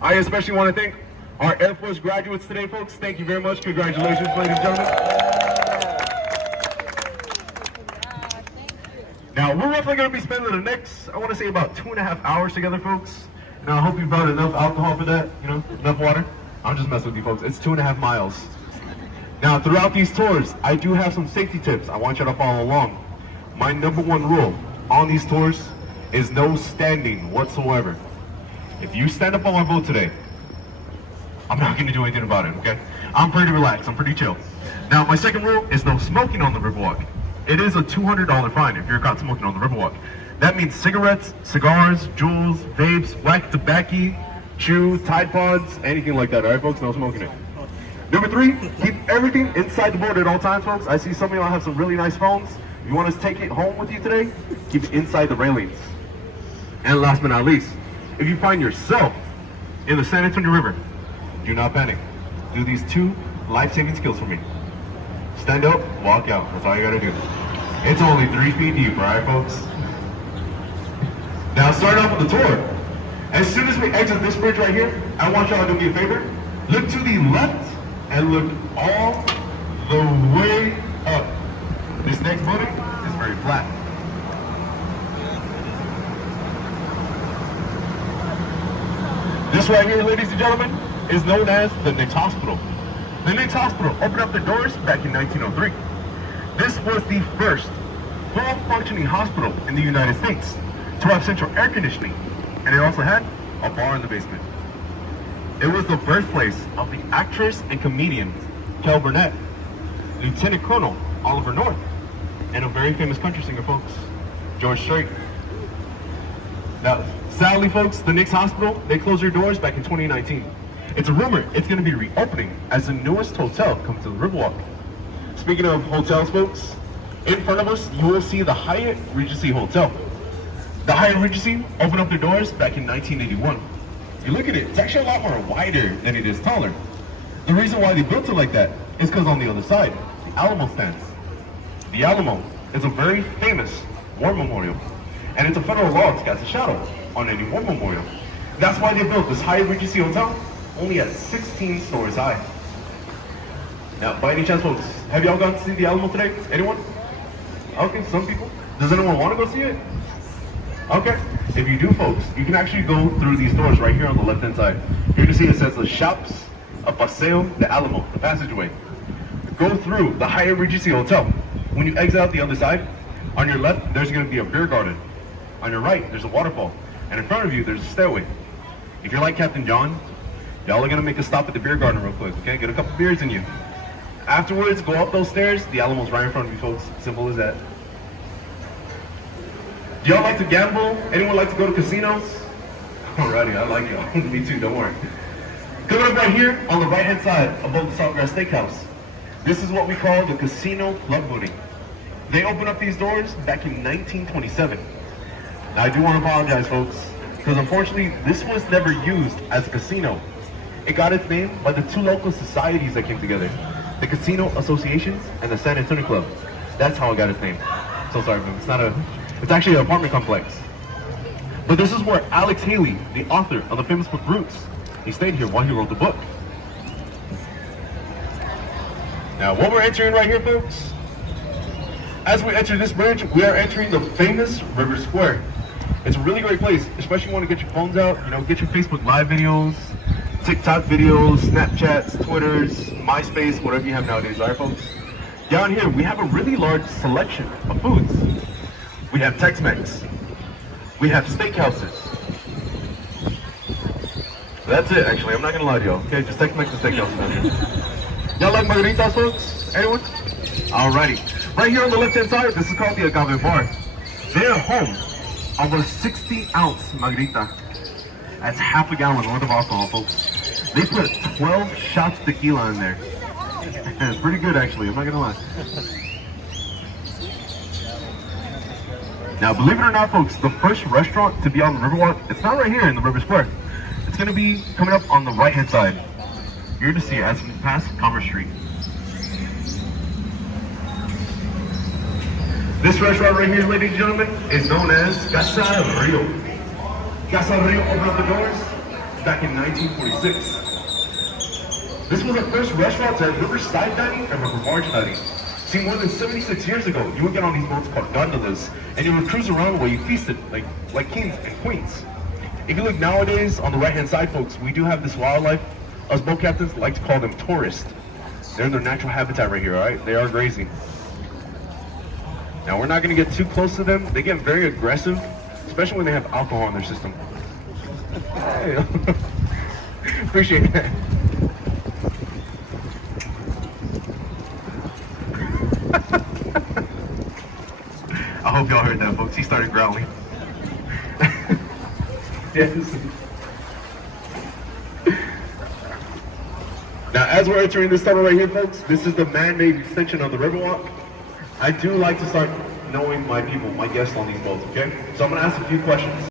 I especially want to thank our Air Force graduates today, folks. Thank you very much. Congratulations, ladies and gentlemen. Now, we're roughly going to be spending the next, I want to say, about 2.5 hours together, folks. And I hope you brought enough alcohol for that, enough water. I'm just messing with you, folks. It's 2.5 miles. Now, throughout these tours, I do have some safety tips. I want you to follow along. My number one rule on these tours is no standing whatsoever. If you stand up on my boat today, I'm not going to do anything about it, okay? I'm pretty relaxed. I'm pretty chill. Now, my second rule is no smoking on the Riverwalk. It is a $200 fine if you're caught smoking on the Riverwalk. That means cigarettes, cigars, jewels, vapes, black tobacco, chew, Tide Pods, anything like that, all right, folks? No smoking it. Number 3, keep everything inside the boat at all times, folks. I see some of y'all have some really nice phones. If you want us to take it home with you today, keep it inside the railings. And last but not least, if you find yourself in the San Antonio River, do not panic. Do these 2 life-saving skills for me. Stand up, walk out. That's all you gotta do. It's only 3 feet deep, all right, folks? Now, start off with the tour. As soon as we exit this bridge right here, I want y'all to do me a favor. Look to the left and look all the way up. This next building is very flat. This right here, ladies and gentlemen, is known as the Knicks Hospital. The Knicks Hospital opened up their doors back in 1903. This was the first full-functioning hospital in the United States to have central air conditioning, and it also had a bar in the basement. It was the birthplace of the actress and comedian Kel Burnett, Lieutenant Colonel Oliver North, and a very famous country singer, folks, George Strait. Now, sadly, folks, the Knicks Hospital, they closed their doors back in 2019. It's a rumor it's going to be reopening as the newest hotel comes to the Riverwalk. Speaking of hotels, folks, in front of us, you will see the Hyatt Regency Hotel. The Hyatt Regency opened up their doors back in 1981. You look at it, it's actually a lot more wider than it is taller. The reason why they built it like that is because on the other side, the Alamo stands. The Alamo is a very famous war memorial, and it's a federal law to cast a shadow on any war memorial. That's why they built this Hyatt Regency Hotel only at 16 stories high. Now, by any chance, folks, have y'all gone to see the Alamo today? Anyone? Okay, some people. Does anyone want to go see it? Okay. If you do, folks, you can actually go through these doors right here on the left-hand side. You're going to see it says the Shops of Paseo de Alamo, the passageway. Go through the Hyatt Regency Hotel. When you exit out the other side, on your left, there's going to be a beer garden. On your right, there's a waterfall. And in front of you, there's a stairway. If you're like Captain John, y'all are going to make a stop at the beer garden real quick, okay? Get a couple beers in you. Afterwards, go up those stairs. The Alamo's right in front of you, folks. Simple as that. Do y'all like to gamble? Anyone like to go to casinos? Alrighty, I like it. Me too, don't worry. Coming up right here on the right-hand side above the Saltgrass Steakhouse. This is what we call the Casino Club Booty. They opened up these doors back in 1927. Now, I do want to apologize, folks, because unfortunately, this was never used as a casino. It got its name by the 2 local societies that came together, the Casino Associations and the San Antonio Club. That's how it got its name. So sorry, man. It's actually an apartment complex. But this is where Alex Haley, the author of the famous book Roots, he stayed here while he wrote the book. Now, what we're entering right here, folks, as we enter this bridge, we are entering the famous River Square. It's a really great place, especially when you want to get your phones out, get your Facebook Live videos, TikTok videos, Snapchats, Twitters, MySpace, whatever you have nowadays, all right, folks? Down here, we have a really large selection of foods. We have Tex-Mex. We have steakhouses. That's it, actually. I'm not going to lie to y'all. Okay, just Tex-Mex and steakhouses down here. Y'all like margaritas, folks? Anyone? Alrighty. Right here on the left-hand side, this is called the Agave Bar. They are home of a 60-ounce margarita. That's half a gallon worth of alcohol, folks. They put 12 shots of tequila in there. It's pretty good, actually. I'm not going to lie. Now, believe it or not, folks, the first restaurant to be on the Riverwalk, it's not right here in the River Square. It's going to be coming up on the right-hand side. You're going to see it as we pass Commerce Street. This restaurant right here, ladies and gentlemen, is known as Casa Rio. Casa Rio opened up the doors back in 1946. This was the first restaurant to have riverside dining and river barge dining. See, more than 76 years ago, you would get on these boats called gondolas, and you would cruise around while you feasted, like kings and queens. If you look nowadays, on the right-hand side, folks, we do have this wildlife. Us boat captains like to call them tourists. They're in their natural habitat right here, all right? They are grazing. Now, we're not going to get too close to them. They get very aggressive, especially when they have alcohol in their system. Hey. Appreciate that. I hope y'all heard that, folks. He started growling. Yes. Now, as we're entering this tunnel right here, folks, this is the man-made extension of the Riverwalk. I do like to start knowing my people, my guests on these boats, okay? So I'm gonna ask a few questions.